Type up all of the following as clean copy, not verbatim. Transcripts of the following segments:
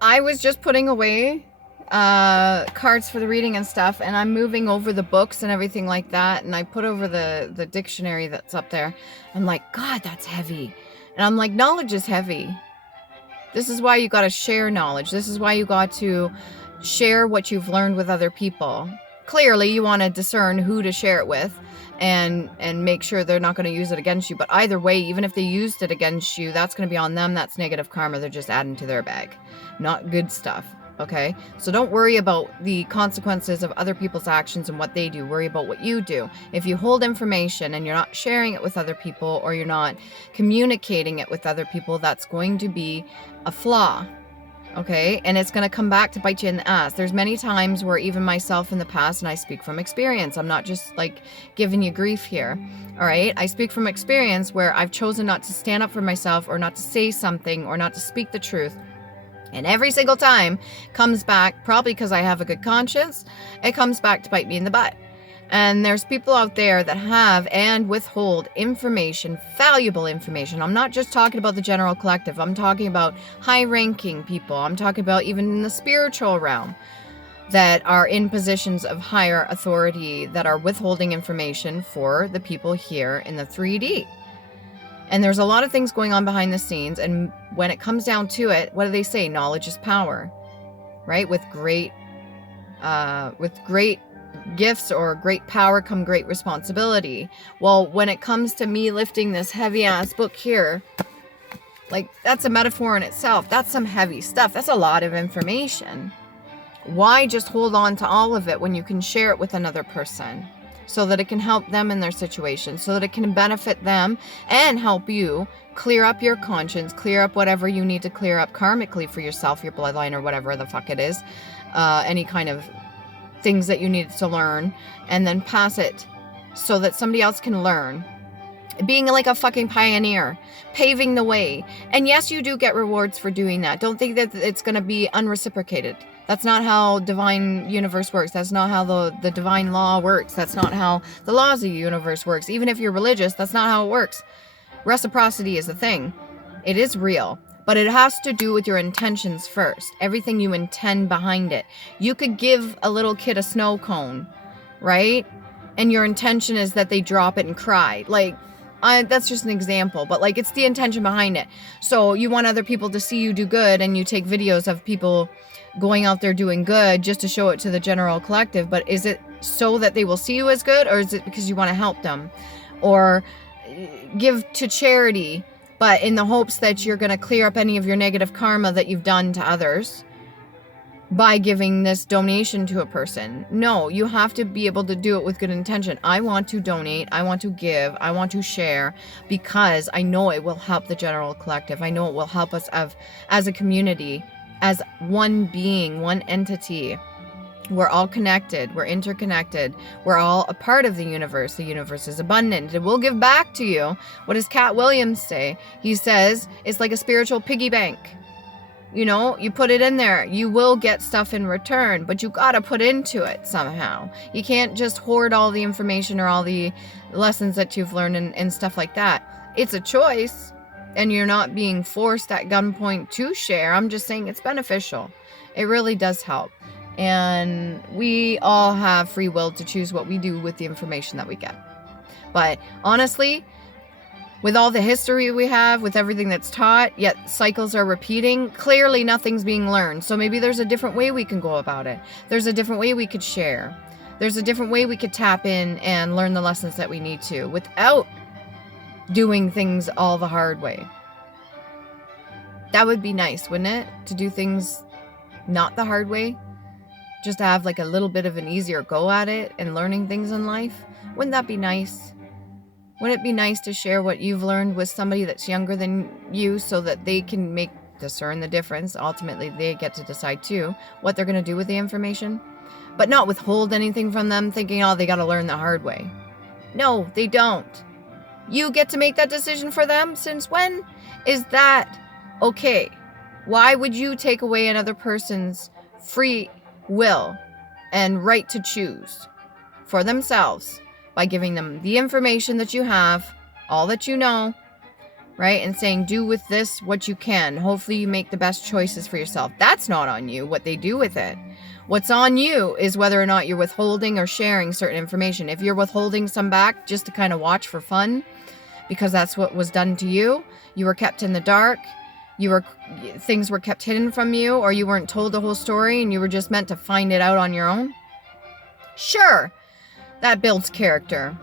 I was just putting away cards for the reading and stuff, and I'm moving over the books and everything like that, and I put over the dictionary that's up there. I'm like, God, that's heavy. And I'm like, knowledge is heavy. This is why you got to share knowledge. This is why you got to share what you've learned with other people. Clearly, you want to discern who to share it with and make sure they're not going to use it against you. But either way, even if they used it against you, that's going to be on them. That's negative karma. They're just adding to their bag. Not good stuff. Okay? So don't worry about the consequences of other people's actions and what they do. Worry about what you do. If you hold information and you're not sharing it with other people, or you're not communicating it with other people, that's going to be a flaw. Okay? And it's going to come back to bite you in the ass. There's many times where even myself in the past, and I speak from experience, I'm not just like giving you grief here. All right? I speak from experience where I've chosen not to stand up for myself, or not to say something, or not to speak the truth. And every single time comes back, probably because I have a good conscience, it comes back to bite me in the butt. And there's people out there that have and withhold information, valuable information. I'm not just talking about the general collective. I'm talking about high-ranking people. I'm talking about even in the spiritual realm that are in positions of higher authority that are withholding information for the people here in the 3D. And there's a lot of things going on behind the scenes. And when it comes down to it, what do they say? Knowledge is power, right? With great gifts or great power come great responsibility. Well, when it comes to me lifting this heavy ass book here, like, that's a metaphor in itself. That's some heavy stuff. That's a lot of information. Why just hold on to all of it when you can share it with another person so that it can help them in their situation, so that it can benefit them and help you clear up your conscience, clear up whatever you need to clear up karmically for yourself, your bloodline, or whatever the fuck it is, any kind of things that you need to learn, and then pass it so that somebody else can learn. Being like a fucking pioneer, paving the way. And yes, you do get rewards for doing that. Don't think that it's going to be unreciprocated. That's not how divine universe works. That's not how the divine law works. That's not how the laws of the universe works. Even if you're religious, that's not how it works. Reciprocity is a thing. It is real. But it has to do with your intentions first. Everything you intend behind it. You could give a little kid a snow cone, right? And your intention is that they drop it and cry. Like, that's just an example. But, like, it's the intention behind it. So you want other people to see you do good, and you take videos of people going out there doing good just to show it to the general collective. But is it so that they will see you as good, or is it because you want to help them? Or give to charity, but in the hopes that you're going to clear up any of your negative karma that you've done to others by giving this donation to a person? No, you have to be able to do it with good intention. I want to donate, I want to give, I want to share, because I know it will help the general collective. I know it will help us as a community, as one being, one entity. We're all connected. We're interconnected. We're all a part of the universe. The universe is abundant. It will give back to you. What does Cat Williams say? He says it's like a spiritual piggy bank. You know, you put it in there. You will get stuff in return, but you got to put into it somehow. You can't just hoard all the information or all the lessons that you've learned and stuff like that. It's a choice, and you're not being forced at gunpoint to share. I'm just saying it's beneficial. It really does help. And we all have free will to choose what we do with the information that we get. But honestly, with all the history we have, with everything that's taught, yet cycles are repeating, clearly nothing's being learned. So maybe there's a different way we can go about it. There's a different way we could share. There's a different way we could tap in and learn the lessons that we need to without doing things all the hard way. That would be nice, wouldn't it? To do things not the hard way. Just to have like a little bit of an easier go at it and learning things in life. Wouldn't that be nice? Wouldn't it be nice to share what you've learned with somebody that's younger than you so that they can discern the difference? Ultimately, they get to decide too what they're going to do with the information. But not withhold anything from them thinking, oh, they got to learn the hard way. No, they don't. You get to make that decision for them. Since when is that okay? Why would you take away another person's free will and right to choose for themselves by giving them the information that you have, all that you know, right? And saying, do with this what you can. Hopefully you make the best choices for yourself. That's not on you, what they do with it. What's on you is whether or not you're withholding or sharing certain information. If you're withholding some back just to kind of watch for fun, because that's what was done to you, you were kept in the dark, things were kept hidden from you, or you weren't told the whole story and you were just meant to find it out on your own. Sure, that builds character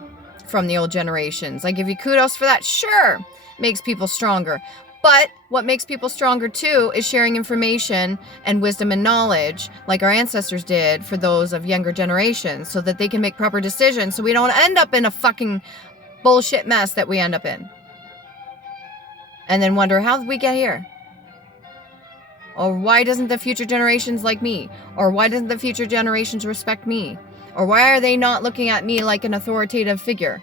from the old generations. I give you kudos for that. Sure, makes people stronger. But what makes people stronger too is sharing information and wisdom and knowledge like our ancestors did for those of younger generations, so that they can make proper decisions, so we don't end up in a fucking bullshit mess that we end up in. And then wonder, how did we get here? Or why doesn't the future generations like me? Or why doesn't the future generations respect me? Or why are they not looking at me like an authoritative figure?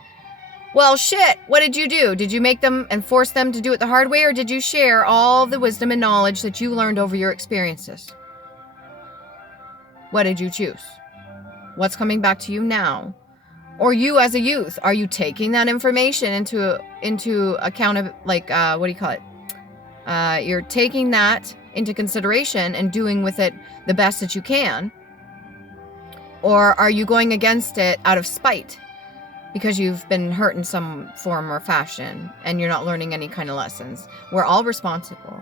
Well, shit, what did you do? Did you make them and force them to do it the hard way, or did you share all the wisdom and knowledge that you learned over your experiences? What did you choose? What's coming back to you now? Or you as a youth, are you taking that information into account of, like, what do you call it? You're taking that into consideration and doing with it the best that you can? Or are you going against it out of spite because you've been hurt in some form or fashion and you're not learning any kind of lessons? We're all responsible,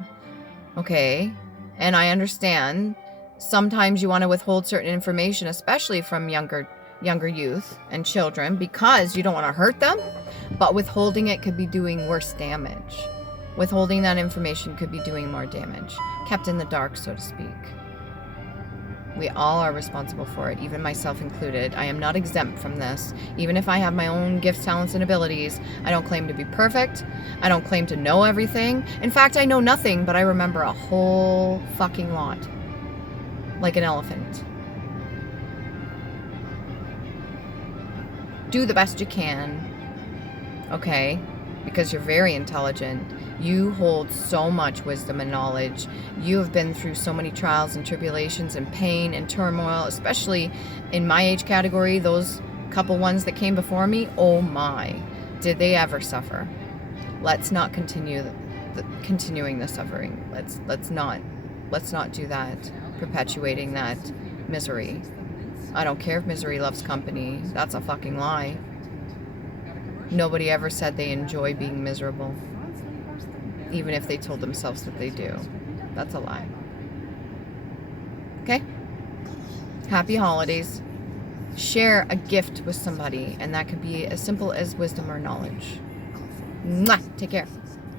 okay? And I understand sometimes you want to withhold certain information, especially from younger youth and children, because you don't want to hurt them, but withholding it could be doing worse damage. Withholding that information could be doing more damage. Kept in the dark, so to speak. We all are responsible for it, even myself included. I am not exempt from this. Even if I have my own gifts, talents, and abilities, I don't claim to be perfect. I don't claim to know everything. In fact, I know nothing, but I remember a whole fucking lot. Like an elephant. Do the best you can, okay? Because you're very intelligent. You hold so much wisdom and knowledge. You have been through so many trials and tribulations and pain and turmoil, especially in my age category. Those couple ones that came before me, oh my, did they ever suffer? Let's not continue continuing the suffering. Let's not do that, perpetuating that misery. I don't care if misery loves company. That's a fucking lie. Nobody ever said they enjoy being miserable, even if they told themselves that they do. That's a lie. Okay? Happy holidays. Share a gift with somebody, and that could be as simple as wisdom or knowledge. Mwah! Take care.